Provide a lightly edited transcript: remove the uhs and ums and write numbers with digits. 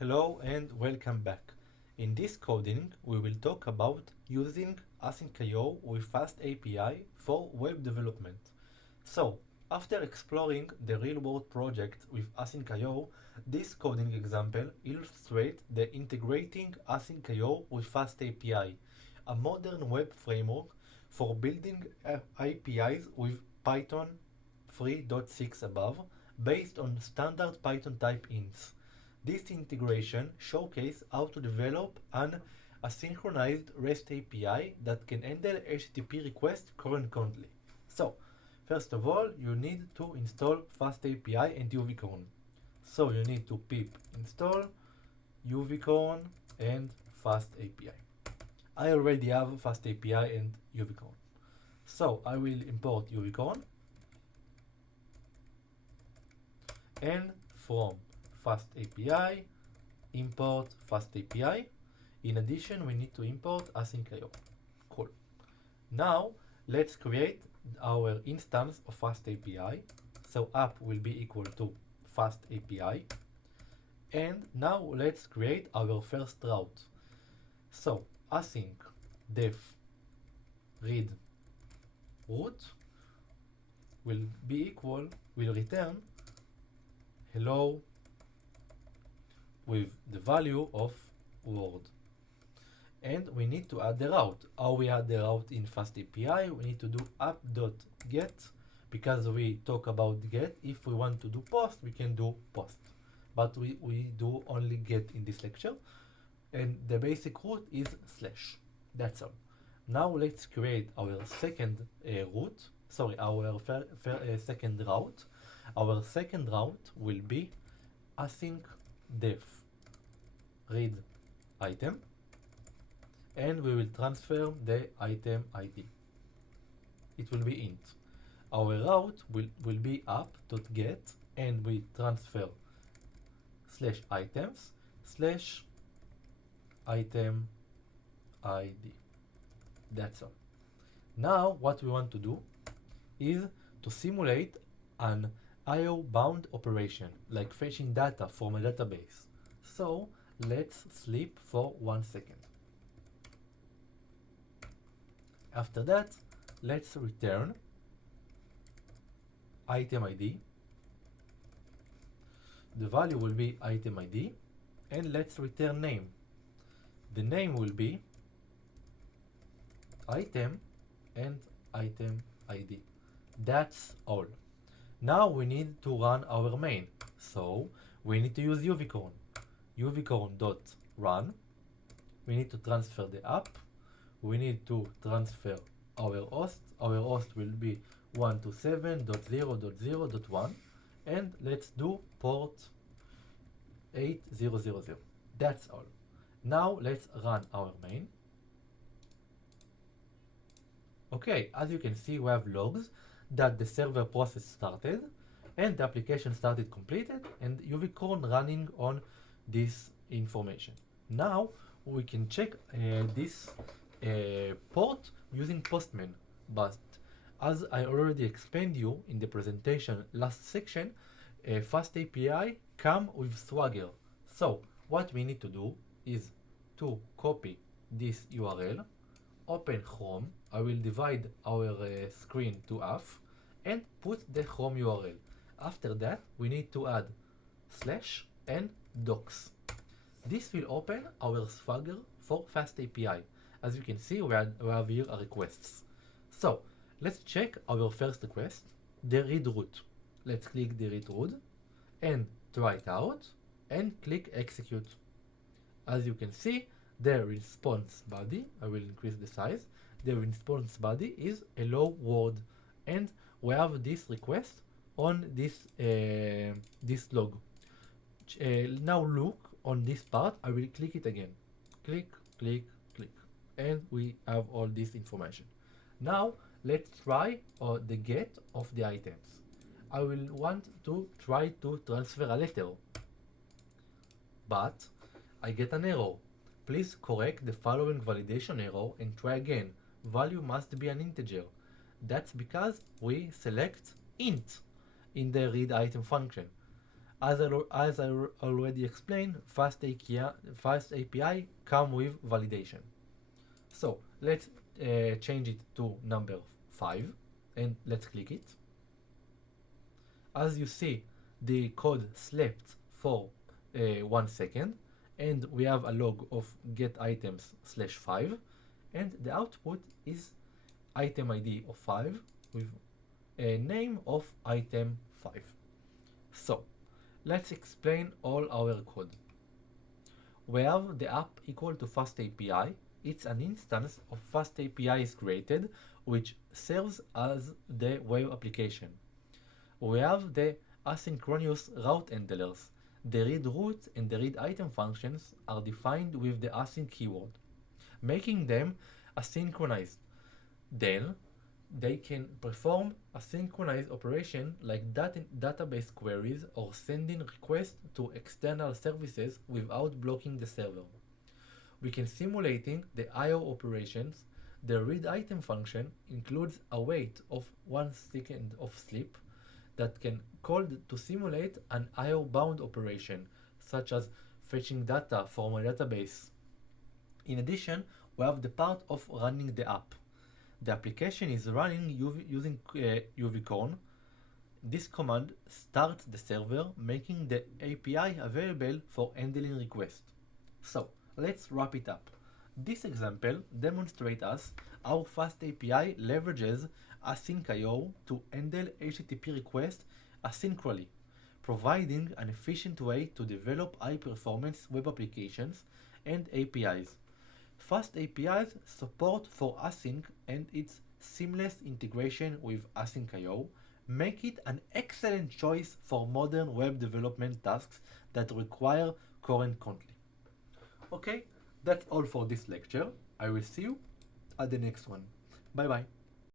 Hello and welcome back. In this coding, we will talk about using AsyncIO with FastAPI for web development. So, after exploring the real-world project with AsyncIO, this coding example illustrates the integrating AsyncIO with FastAPI, a modern web framework for building APIs with Python 3.6 above, based on standard Python type ints. This integration showcases how to develop an asynchronized REST API that can handle HTTP requests concurrently. So, first of all, you need to install FastAPI and UVcorn. So you need to pip install UVcorn and FastAPI. I already have FastAPI and UVcorn. So I will import UVcorn and from FastAPI, import FastAPI. In addition, we need to import AsyncIO. Cool. Now, let's create our instance of FastAPI. So app will be equal to FastAPI. And now let's create our first route. So async def read route will return hello with the value of word. And we need to add the route. How we add the route in FastAPI? We need to do app.get, because we talk about get. If we want to do post, we can do post. But we do only get in this lecture. And the basic route is slash. That's all. Now let's create our second route. Sorry, our second route. Our second route will be async def read item, and we will transfer the item ID. It will be int. Our route will be app.get, and we transfer slash items slash item ID. That's all. Now what we want to do is to simulate an IO bound operation, like fetching data from a database. So let's sleep for 1 second. After that, let's return item ID. The value will be item ID, and let's return name. The name will be item and item ID. That's all. Now we need to run our main, so we need to use UVcorn. UVcorn.run. We need to transfer the app. We need to transfer our host. Our host will be 127.0.0.1, and let's do port 8000. That's all. Now let's run our main. Okay, as you can see, we have logs that the server process started and the application started completed, and UVcorn running on this information. Now we can check this port using Postman, but as I already explained you in the presentation last section, FastAPI come with Swagger. So what we need to do is to copy this URL, open Chrome. I will divide our screen to half and put the Chrome URL. After that, we need to add slash and docs. This will open our Swagger for FastAPI. As you can see, we have here requests. So let's check our first request, the read route. Let's click the read route and try it out and click execute. As you can see, the response body, I will increase the size, the response body is hello world, and we have this request on this log. Now look on this part. I will click it again. Click, click, click, and we have all this information. Now let's try the get of the items. I will want to try to transfer a letter, but I get an error. Please correct the following validation error and try again. Value must be an integer. That's because we select int in the read item function. As I already explained, FastAPI come with validation. So let's change it to number 5 and let's click it. As you see, the code slept for 1 second, and we have a log of get items /5, and the output is item ID of 5 with a name of item 5. So let's explain all our code. We have the app equal to FastAPI. It's an instance of FastAPI is created, which serves as the web application. We have the asynchronous route handlers. The read route and the read item functions are defined with the async keyword, making them asynchronized. Then they can perform asynchronous operation like database queries or sending requests to external services without blocking the server. We can simulating the I/O operations. The read item function includes a wait of 1 second of sleep that can called to simulate an I/O bound operation, such as fetching data from a database. In addition, we have the part of running the app. The application is running using UVcorn. This command starts the server, making the API available for handling requests. So let's wrap it up. This example demonstrates us how FastAPI leverages AsyncIO to handle HTTP requests asynchronously, providing an efficient way to develop high-performance web applications and APIs. FastAPI's support for async and its seamless integration with AsyncIO make it an excellent choice for modern web development tasks that require concurrently. Okay, that's all for this lecture. I will see you at the next one. Bye bye.